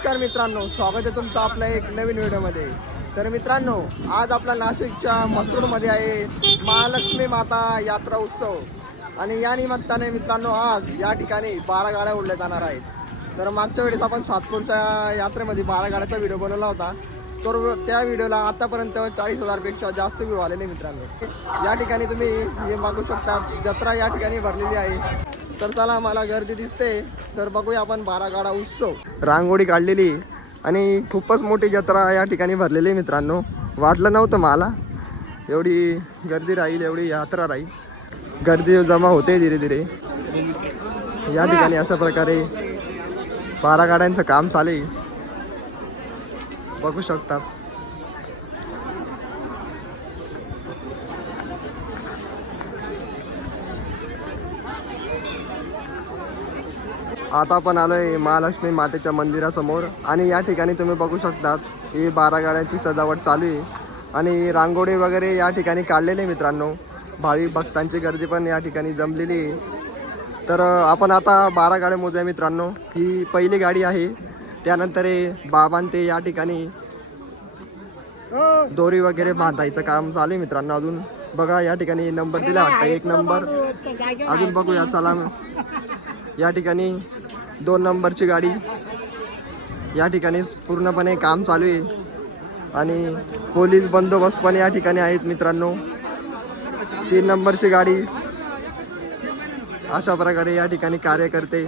नमस्कार मित्रांनो, स्वागत आहे तुमचं आपल्या एक नवीन व्हिडिओमध्ये. तर मित्रांनो, आज आपला नाशिकच्या मसरूडमध्ये आहे महालक्ष्मी माता यात्रा उत्सव आणि या निमित्ताने मित्रांनो आज या ठिकाणी 12 गाड्या उडल्या जाणार आहेत. तर मागच्या वेळेस आपण सातपूरच्या यात्रेमध्ये 12 गाड्याचा व्हिडिओ बनवला होता. तर त्या व्हिडिओला आतापर्यंत 40,000पेक्षा जास्त व्ह्यू आलेले मित्रांनो. या ठिकाणी तुम्ही हे बघू शकता, जत्रा या ठिकाणी भरलेली आहे. तर चला, मला गर्दी दिसते, तर बघूया आपण 12 गाडा उत्सव. रांगोळी काढलेली आणि खूपच मोठी जत्रा या ठिकाणी भरलेली मित्रांनो. वाटलं नव्हतं मला एवढी गर्दी राहील, एवढी यात्रा राहील. गर्दी जमा होते धीरे धीरे. या ठिकाणी अशा प्रकारे 12 गाड्यांचं काम चालू आहे, बघू शकतात. आता आपण आलोय महालक्ष्मी मातेच्या मंदिरासमोर आणि या ठिकाणी तुम्ही बघू शकतात ही 12 गाड्यांची सजावट चालू आहे आणि रांगोळी वगैरे या ठिकाणी काढलेले मित्रांनो. भाविक भक्तांची गर्दी पण या ठिकाणी जमलेली आहे. तर आपण आता 12 गाड्या मोजूया मित्रांनो. ही पहिली गाडी आहे. त्यानंतर बाबां ते या ठिकाणी दोरी वगैरे बांधायचं काम चालू आहे मित्रांनो. अजून बघा या ठिकाणी नंबर दिला वाटतं, 1 नंबर. अजून बघूया चला. या ठिकाणी 2 नंबरची गाडी या ठिकाणी पूर्णपणे काम चालू आहे आणि पोलीस बंदोबस्त पण या ठिकाणी आहेत मित्रांनो. 3 नंबरची गाडी अशा प्रकारे या ठिकाणी कार्य करते.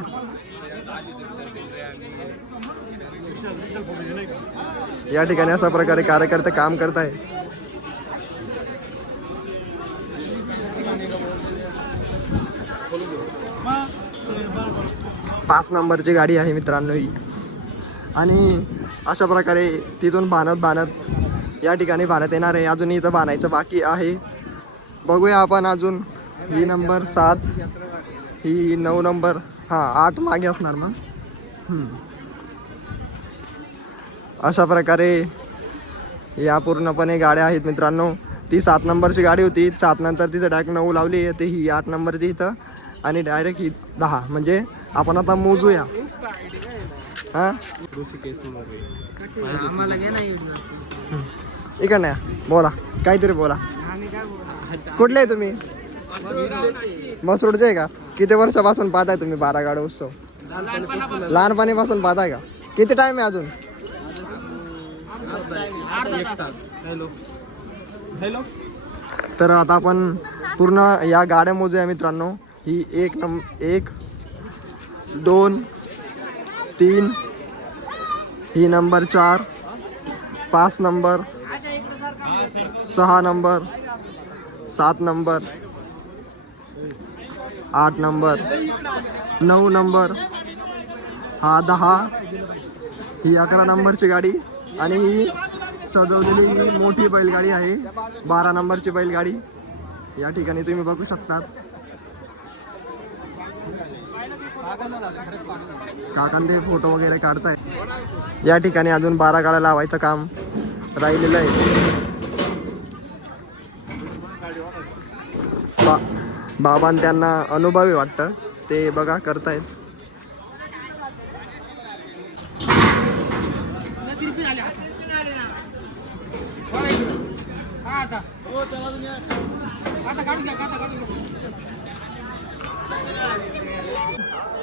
या ठिकाणी अशा प्रकारे कार्यकर्ते काम करत आहे. 5 नंबरची गाडी आहे मित्रांनो ही. आणि अशा प्रकारे तिथून बाणत या ठिकाणी बाणत येणार आहे. अजून इथं बाणायचं बाकी आहे. बघूया आपण अजून. ही नंबर 7, ही 9 नंबर, हां 8 मागे असणार मग. अशा प्रकारे या पूर्णपणे गाड्या आहेत मित्रांनो. ती 7 नंबरची गाडी होती. 7 नंतर तिथं डायरेक्ट 9 लावली आहे. ही 8 नंबरची इथं आणि डायरेक्ट ही 10. म्हणजे आपण आता मोजूया. हां इकडनं या, बोला काहीतरी बोला. कुठले आहे तुम्ही? मसरूडचे आहे का? किती वर्षापासून पाहताय तुम्ही 12 गाडा उत्सव? लहानपणीपासून पाहताय का? किती टाइम आहे अजून? तर आता आपण पूर्ण या गाड्या मोजूया मित्रांनो. ही 1 2 3, ही number 4, 5 number, 6 number, 7 number, 8 number, 9 number, हा 10, ही 11 नंबरची गाडी आणि ही सजवलेली मोठी बैलगाडी आहे 12 नंबरची बैलगाडी. या ठिकाणी तुम्ही बघू शकतात. काकांते फोटो वगैरे काढताय. या ठिकाणी अजून 12 गाड्या लावायचं काम राहिलेलं आहे. बाबां त्यांना अनुभवी वाटतं, ते बघा करतायत.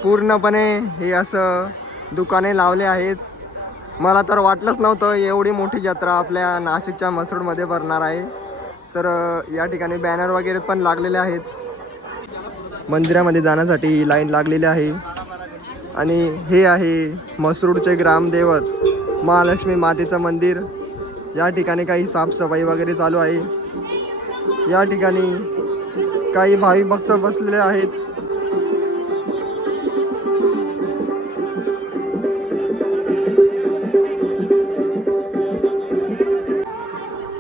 पूर्णपणे हे असं दुकाने लावले आहेत. मला तर वाटलंच नव्हतं एवढी मोठी जत्रा आपल्या नाशिकच्या मसरूडमध्ये भरणार आहे. तर या ठिकाणी बॅनर वगैरे पण लागलेले आहेत. मंदिरामध्ये जाण्यासाठी लाईन लागलेली आहे. आणि हे आहे मसरूडचे ग्रामदैवत महालक्ष्मी मातेचं मंदिर. या ठिकाणी काही साफसफाई वगैरे चालू आहे. या ठिकाणी काही भाविक भक्त बसलेले आहेत.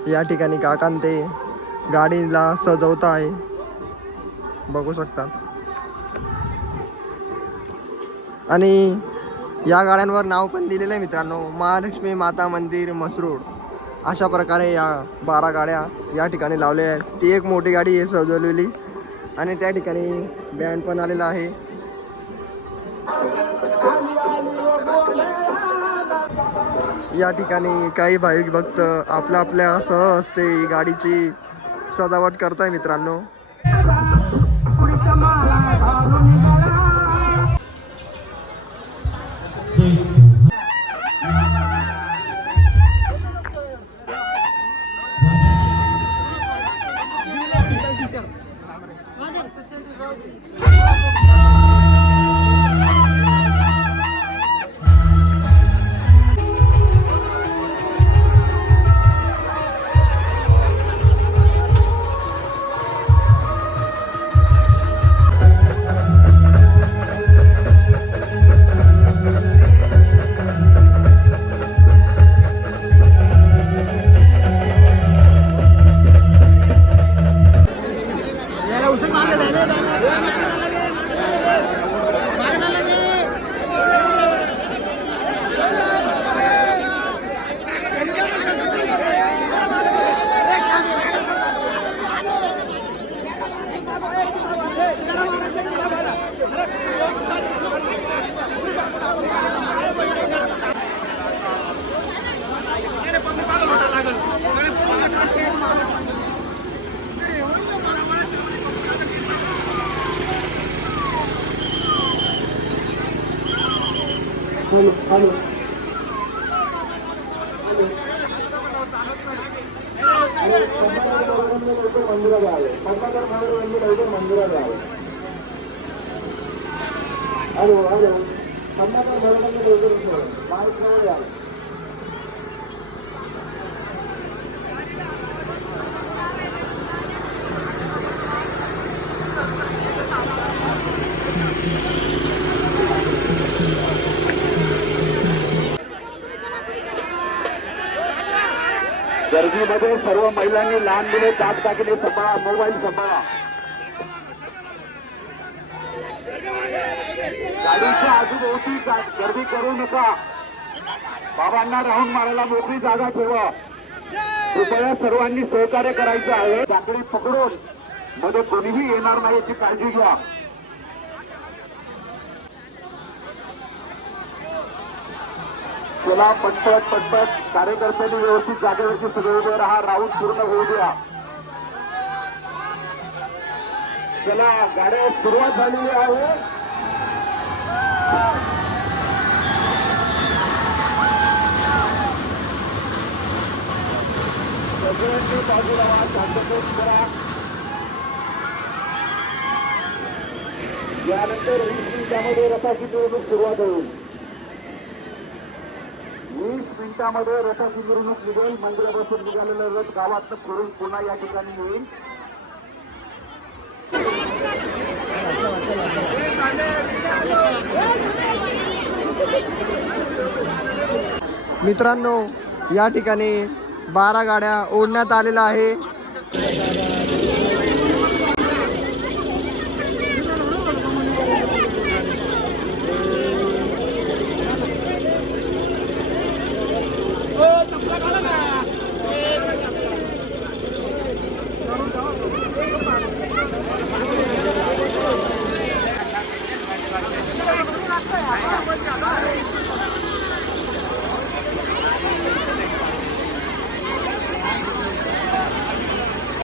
या ठिकाणी काकांते गाडीला सजवत आहे, बघू शकता. आणि या गाड्यांवर नाव पण लिहिलेलं आहे मित्रांनो, महालक्ष्मी माता मंदिर मसरूड. अशा प्रकारे या 12 गाड्या या ठिकाणी लावल्या आहेत. ती एक मोठी गाडी आहे सजवलेली आणि त्या ठिकाणी बँड पण आलेला आहे. या ठिकाणी काही भाविक भक्त आपल्या आपल्या सहहस्ते गाडीची सजावट करताय मित्रांनो. गर्दीमध्ये सर्व महिलांनी लहान मुले दात दागिने सांभाळा, मोबाईल सांभाळा. गाडीच्या आजूबाजूची गर्दी करू नका. बाबांना राऊंड मारायला मोकळी जागा ठेवा. कृपया सर्वांनी सहकार्य करायचं आहे. साखळी पकडून मध्ये कोणीही येणार नाही याची काळजी घ्या. चला पटपट पटपट कार्यकर्त्यांनी व्यवस्थित जागेवरती सगळे उभे राहा. राऊंड पूर्ण होऊ द्या. चला गाड्या सुरुवात झालेली आहे. सगळ्यांनी बाजूला शांततेत करा. यानंतर 20 मिनिटांमध्ये रथाची मिरवणूक सुरुवात होईल. 20 मिनिटांमध्ये रथाची मिरवणूक निघेल. मंदिरापासून निघालेला रथ गावात फिरून पुन्हा या ठिकाणी येईल. मित्रांनो, या ठिकाणी 12 गाड्या ओढण्यात आलेल्या आहे.